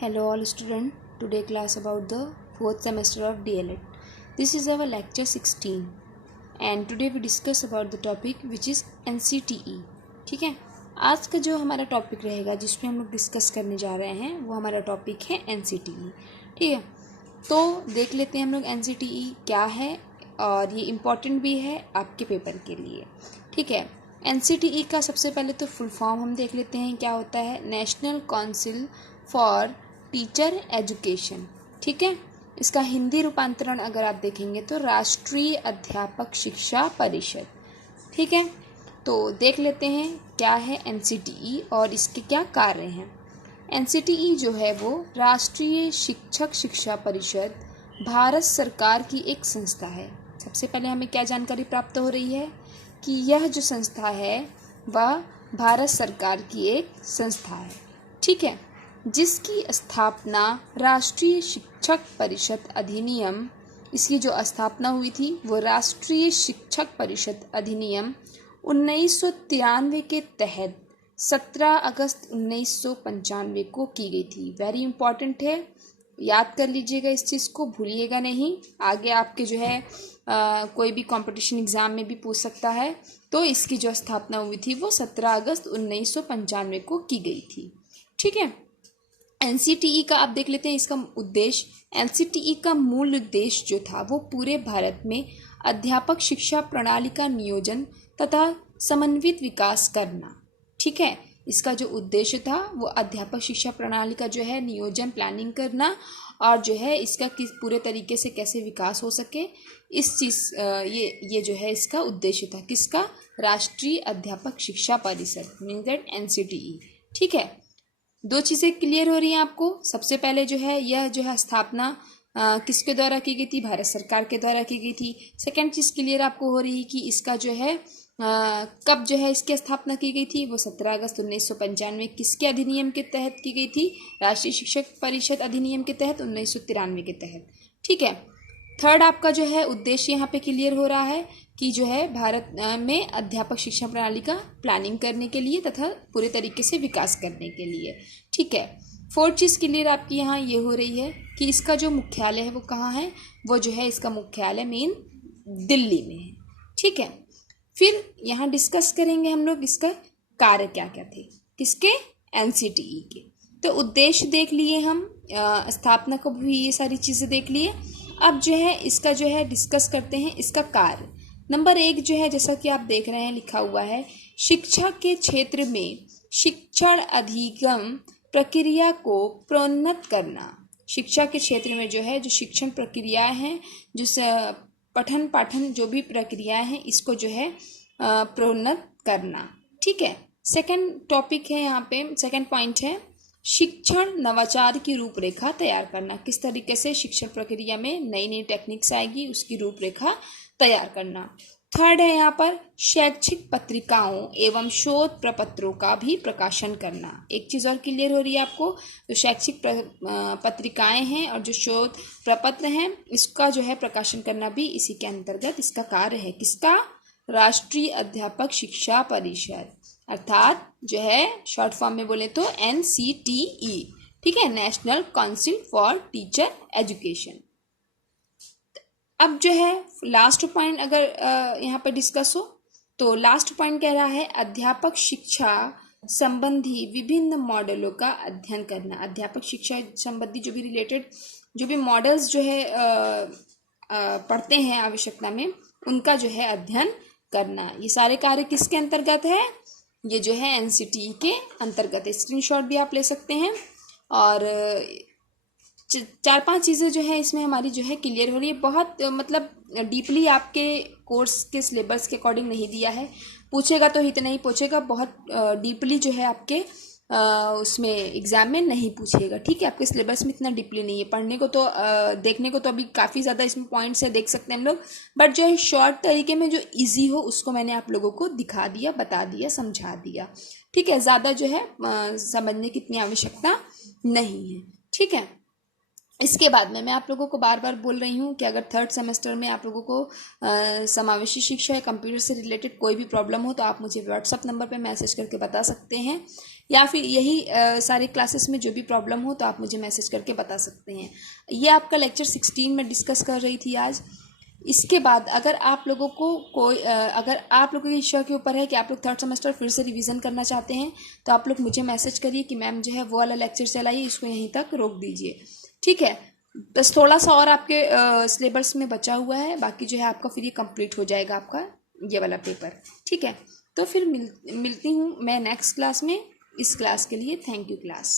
Hello all student. Today class about the fourth semester of DLED. This is our lecture 16 and today we discuss about the topic which is NCTE. ठीक है, आज का जो हमारा topic रहेगा जिसमें हम लोग डिस्कस करने जा रहे हैं वो हमारा टॉपिक है NCTE. ठीक है, तो देख लेते हैं हम लोग NCTE क्या है और ये इम्पॉर्टेंट भी है आपके पेपर के लिए. ठीक है, NCTE का सबसे पहले तो फुल फॉर्म हम देख लेते हैं क्या होता है. National council for teacher education. ठीक है, इसका हिंदी रूपांतरण अगर आप देखेंगे तो राष्ट्रीय अध्यापक शिक्षा परिषद. ठीक है, तो देख लेते हैं क्या है NCTE और इसके क्या कार्य हैं. NCTE जो है वो राष्ट्रीय शिक्षक शिक्षा परिषद भारत सरकार की एक संस्था है. सबसे पहले हमें क्या जानकारी प्राप्त हो रही है कि यह जो संस्था है वह भारत सरकार की एक संस्था है. ठीक है, जिसकी स्थापना राष्ट्रीय शिक्षक परिषद अधिनियम, इसकी जो स्थापना हुई थी वो राष्ट्रीय शिक्षक परिषद अधिनियम 1993 के तहत 17 अगस्त 1995 को की गई थी. वेरी इंपॉर्टेंट है, याद कर लीजिएगा इस चीज़ को, भूलिएगा नहीं. आगे आपके जो है कोई भी कंपटीशन एग्ज़ाम में भी पूछ सकता है. तो इसकी जो स्थापना हुई थी वो 17 अगस्त 1995 को की गई थी. ठीक है, NCTE का आप देख लेते हैं इसका उद्देश्य. NCTE का मूल उद्देश्य जो था वो पूरे भारत में अध्यापक शिक्षा प्रणाली का नियोजन तथा समन्वित विकास करना. ठीक है, इसका जो उद्देश्य था वो अध्यापक शिक्षा प्रणाली का जो है नियोजन प्लानिंग करना और जो है इसका किस पूरे तरीके से कैसे विकास हो सके, इस चीज़ ये जो है इसका उद्देश्य था. किसका? राष्ट्रीय अध्यापक शिक्षा परिषद मीन्स दैट NCTE. ठीक है, दो चीज़ें क्लियर हो रही हैं आपको. सबसे पहले जो है यह जो है स्थापना किसके द्वारा की गई थी? भारत सरकार के द्वारा की गई थी. सेकंड चीज़ क्लियर आपको हो रही है कि इसका जो है कब जो है इसकी स्थापना की गई थी वो 17 अगस्त 1995 किसके अधिनियम के तहत की गई थी? राष्ट्रीय शिक्षक परिषद अधिनियम के तहत 1993 के तहत. ठीक है, थर्ड आपका जो है उद्देश्य यहाँ पे क्लियर हो रहा है कि जो है भारत में अध्यापक शिक्षा प्रणाली का प्लानिंग करने के लिए तथा पूरे तरीके से विकास करने के लिए. ठीक है, फोर्थ चीज़ क्लियर आपकी यहाँ ये हो रही है कि इसका जो मुख्यालय है वो कहाँ है? वो जो है इसका मुख्यालय मेन दिल्ली में है. ठीक है, फिर यहाँ डिस्कस करेंगे हम लोग इसका कार्य क्या क्या थे किसके? NCTE के. तो उद्देश्य देख लिए हम, स्थापना को भी ये सारी चीज़ें देख लिए. अब जो है इसका जो है डिस्कस करते हैं इसका कार्य. नंबर 1 जो है जैसा कि आप देख रहे हैं लिखा हुआ है, शिक्षा के क्षेत्र में शिक्षण अधिगम प्रक्रिया को प्रोन्नत करना. शिक्षा के क्षेत्र में जो है जो शिक्षण प्रक्रियाएं हैं, जो पठन पाठन जो भी प्रक्रियाएं हैं इसको जो है प्रोन्नत करना. ठीक है, सेकंड टॉपिक है यहाँ पे, सेकंड पॉइंट है शिक्षण नवाचार की रूपरेखा तैयार करना. किस तरीके से शिक्षण प्रक्रिया में नई नई टेक्निक्स आएगी उसकी रूपरेखा तैयार करना. थर्ड है यहाँ पर शैक्षिक पत्रिकाओं एवं शोध प्रपत्रों का भी प्रकाशन करना. एक चीज़ और क्लियर हो रही है आपको, जो शैक्षिक पत्रिकाएं हैं और जो शोध प्रपत्र हैं इसका जो है प्रकाशन करना भी इसी के अंतर्गत इसका कार्य है. किसका? राष्ट्रीय अध्यापक शिक्षा परिषद, अर्थात जो है शॉर्ट फॉर्म में बोले तो NCTE. ठीक है, national council for teacher education. अब जो है लास्ट पॉइंट अगर यहाँ पर डिस्कस हो तो लास्ट पॉइंट कह रहा है अध्यापक शिक्षा संबंधी विभिन्न मॉडलों का अध्ययन करना. अध्यापक शिक्षा संबंधी जो भी रिलेटेड जो भी मॉडल्स जो है पढ़ते हैं आवश्यकता में उनका जो है अध्ययन करना. ये सारे कार्य किसके अंतर्गत है? ये जो है NCTE के अंतर्गत है. स्क्रीनशॉट भी आप ले सकते हैं. और 4-5 चीज़ें जो है इसमें हमारी जो है क्लियर हो रही है. बहुत मतलब डीपली आपके कोर्स के सिलेबस के अकॉर्डिंग नहीं दिया है. पूछेगा तो इतना ही पूछेगा, बहुत डीपली जो है आपके उसमें एग्ज़ाम में नहीं पूछेगा. ठीक है, आपके सिलेबस में इतना डीपली नहीं है. पढ़ने को तो देखने को तो अभी काफ़ी ज़्यादा इसमें पॉइंट्स है, देख सकते हैं हम लोग, बट जो है शॉर्ट तरीके में जो ईजी हो उसको मैंने आप लोगों को दिखा दिया, बता दिया, समझा दिया. ठीक है, ज़्यादा जो है समझने की इतनी आवश्यकता नहीं है. ठीक है, इसके बाद में मैं आप लोगों को बार बार बोल रही हूँ कि अगर थर्ड सेमेस्टर में आप लोगों को समावेशी शिक्षा या कंप्यूटर से रिलेटेड कोई भी प्रॉब्लम हो तो आप मुझे व्हाट्सअप नंबर पे मैसेज करके बता सकते हैं, या फिर यही सारे क्लासेस में जो भी प्रॉब्लम हो तो आप मुझे मैसेज करके बता सकते हैं। ये आपका लेक्चर 16 में डिस्कस कर रही थी आज। इसके बाद अगर आप लोगों को कोई अगर आप लोगों की इच्छा के ऊपर है कि आप लोग थर्ड सेमेस्टर फिर से रिवीजन करना चाहते हैं तो आप लोग मुझे मैसेज करिए कि मैम जो है वो वाला लेक्चर चलाइए, इसको यहीं तक रोक दीजिए। ठीक है, बस थोड़ा सा और आपके सिलेबस में बचा हुआ है, बाकी जो है आपका फिर ये कंप्लीट हो जाएगा आपका ये वाला पेपर। ठीक है, तो फिर मिलती हूँ मैं नेक्स्ट क्लास में। इस क्लास के लिए थैंक यू क्लास।